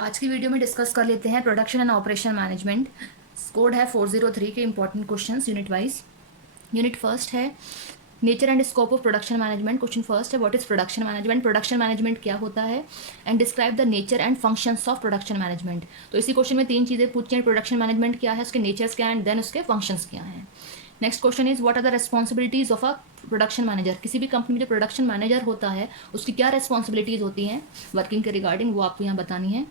आज की वीडियो में डिस्कस कर लेते हैं production and operation management. Code है 403 के important questions unit wise. Unit first है nature and scope of production management. Question first है what is production management, production management क्या होता है, and describe the nature and functions of production management. तो इसी question में तीन चीज़ें पूछी हैं, प्रोडक्शन मैनेजमेंट क्या है, उसके नेचर्स क्या है, एंड देन उसके फंक्शंस क्या हैं। Next question is what are the responsibilities of a production manager. किसी भी कंपनी में जो प्रोडक्शन मैनेजर होता है उसकी क्या रेस्पॉन्सिबिलिटीज़ होती हैं वर्किंग के रिगार्डिंग, वो आपको यहाँ बतानी है।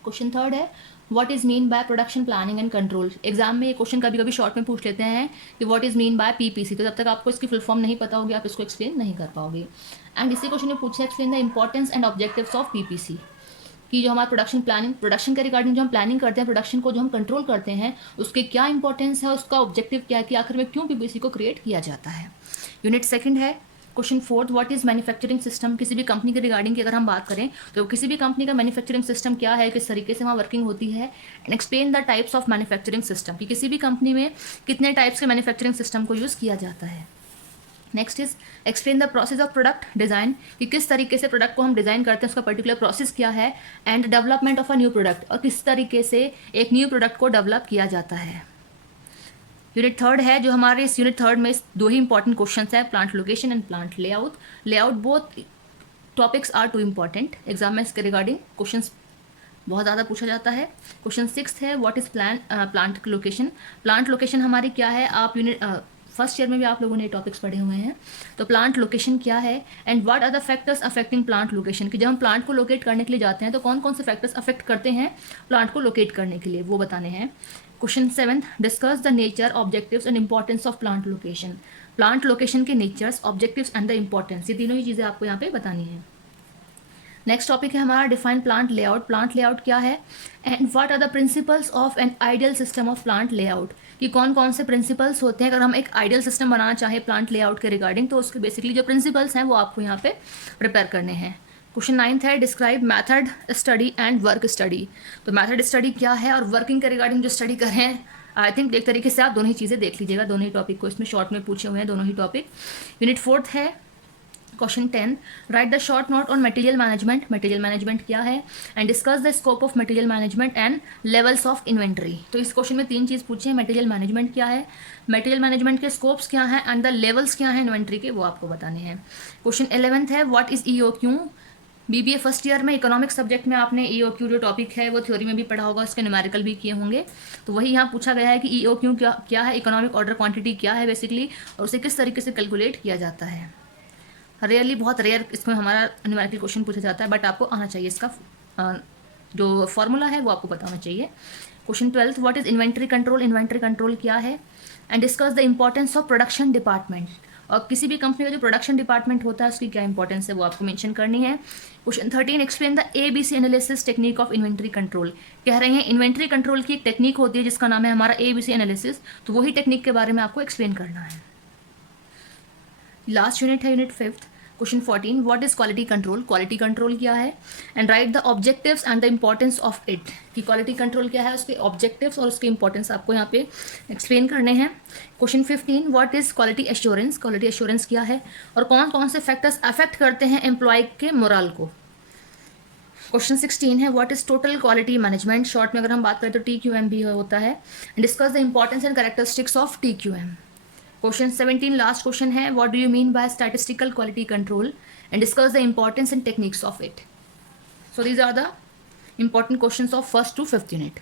क्वेश्चन थर्ड है what is mean by production planning and control. Exam में ये क्वेश्चन कभी कभी शॉर्ट में पूछ लेते हैं कि what is mean by PPC, तो जब तक आपको इसकी फुल फॉर्म नहीं पता होगी आप इसको एक्सप्लेन नहीं कर पाओगे। एंड इसी क्वेश्चन में पूछा explain the importance and objectives of PPC, कि जो हमारा प्रोडक्शन प्लानिंग, प्रोडक्शन के रिगार्डिंग जो हम प्लानिंग करते हैं, प्रोडक्शन को जो हम कंट्रोल करते हैं, उसके क्या इंपॉर्टेंस है, उसका ऑब्जेक्टिव क्या है, कि आखिर में क्यों पीपीसी को क्रिएट किया जाता है। यूनिट सेकंड है question fourth what is manufacturing system. किसी भी कंपनी के रिगार्डिंग की अगर हम बात करें तो किसी भी कंपनी का मैन्युफैक्चरिंग सिस्टम क्या है, किस तरीके से वहाँ वर्किंग होती है, and explain the types of manufacturing system, कि किसी भी कंपनी में कितने टाइप्स के मैन्युफैक्चरिंग सिस्टम को यूज़ किया जाता है। Next is explain the process of product design, कि किस तरीके से प्रोडक्ट को हम डिज़ाइन करते हैं, उसका पर्टिकुलर प्रोसेस क्या है, and development of a new product, और किस तरीके से एक न्यू प्रोडक्ट को डेवलप किया जाता है। यूनिट थर्ड है जो हमारे इस यूनिट थर्ड में दो ही इंपॉर्टेंट क्वेश्चंस है, plant location and plant layout. Layout both topics are too important, exam में इसके रिगार्डिंग क्वेश्चंस बहुत ज़्यादा पूछा जाता है। क्वेश्चन सिक्स है what is plant location. Plant location हमारी क्या है, आप यूनिट फर्स्ट ईयर में भी आप लोगों ने ये टॉपिक्स पढ़े हुए हैं। तो प्लांट लोकेशन क्या है, and what are the factors affecting plant location, कि जब हम प्लांट को लोकेट करने के लिए जाते हैं तो कौन कौन से फैक्टर्स अफेक्ट करते हैं प्लांट को लोकेट करने के लिए, वो बताने हैं। Question seventh discuss the nature objectives and importance of plant location. Plant location के natures, objectives and the importance, ये तीनों ही चीज़ें आपको यहाँ पे बतानी है। नेक्स्ट टॉपिक है हमारा define plant layout. Plant layout क्या है, and what are the principles of an ideal system of plant layout, कि कौन कौन से प्रिंसिपल्स होते हैं अगर हम एक आइडियल सिस्टम बनाना चाहें प्लांट लेआउट के रिगार्डिंग, तो उसके बेसिकली जो प्रिंसिपल्स हैं वो आपको यहाँ पे प्रिपेयर करने हैं। क्वेश्चन नाइन्थ है describe method study and work study. तो मैथड स्टडी क्या है और वर्किंग के रिगार्डिंग जो स्टडी कर रहे हैं, आई थिंक एक तरीके से आप दोनों ही चीज़ें देख लीजिएगा, दोनों ही टॉपिक को इसमें शॉर्ट में पूछे हुए हैं दोनों ही टॉपिक। यूनिट फोर्थ है question 10 right the short note on material management. Material management क्या है, and discuss the scope of material management and levels of inventory. तो इस क्वेश्चन में तीन चीज़ पूछे हैं, मटेरियल मैनेजमेंट क्या है, मटेरियल मैनेजमेंट के स्कोप्स क्या हैं, एंड द लेवल्स क्या हैं इन्वेंट्री के, वो आपको बताने हैं। क्वेश्चन 11th है what is EOQ. BBA first year में इकोनॉमिक्स सब्जेक्ट में आपने ईओक्यू जो टॉपिक है वो थ्योरी में भी पढ़ा होगा, उसके न्यूमेरिकल भी किए होंगे। तो वही यहाँ पूछा गया है कि ईओक्यू क्या है, इकोनॉमिक ऑर्डर क्वांटिटी क्या है बेसिकली, और उसे किस तरीके से कैलकुलेट किया जाता है। रेयरली, बहुत रेयर इसमें हमारा न्यूमेरिकल क्वेश्चन पूछा जाता है, बट आपको आना चाहिए, इसका जो फॉर्मूला है वो आपको पता होना चाहिए। Question 12 what is inventory control. Inventory control क्या है, and discuss the importance of production department, और किसी भी कंपनी का जो प्रोडक्शन डिपार्टमेंट होता है उसकी क्या इंपॉर्टेंस है वो आपको मेंशन करनी है। Question 13 explain the ABC analysis technique of inventory control. कह रहे हैं इन्वेंट्री कंट्रोल की एक टेक्निक होती है जिसका नाम है हमारा ABC एनालिसिस, तो वही टेक्निक के बारे में आपको एक्सप्लेन करना है। लास्ट यूनिट है unit fifth. Question 14 what is quality control. Quality control क्या है, and right the objectives and the importance of it, कि क्वालिटी कंट्रोल क्या है, उसके ऑब्जेक्टिव्स और उसके इंपॉर्टेंस आपको यहाँ पे एक्सप्लेन करने हैं। Question 15 what is quality assurance. Quality assurance क्या है और कौन कौन से फैक्टर्स अफेक्ट करते हैं एम्प्लॉय के मोरल को। क्वेश्चन 16 है what is total quality management. Short में अगर हम बात करें तो TQM भी होता है, discuss the importance and characteristics of TQM। Question 17 last question है what do you mean by statistical quality control, and discuss the importance and techniques of it. So these are the important questions of first to fifth unit.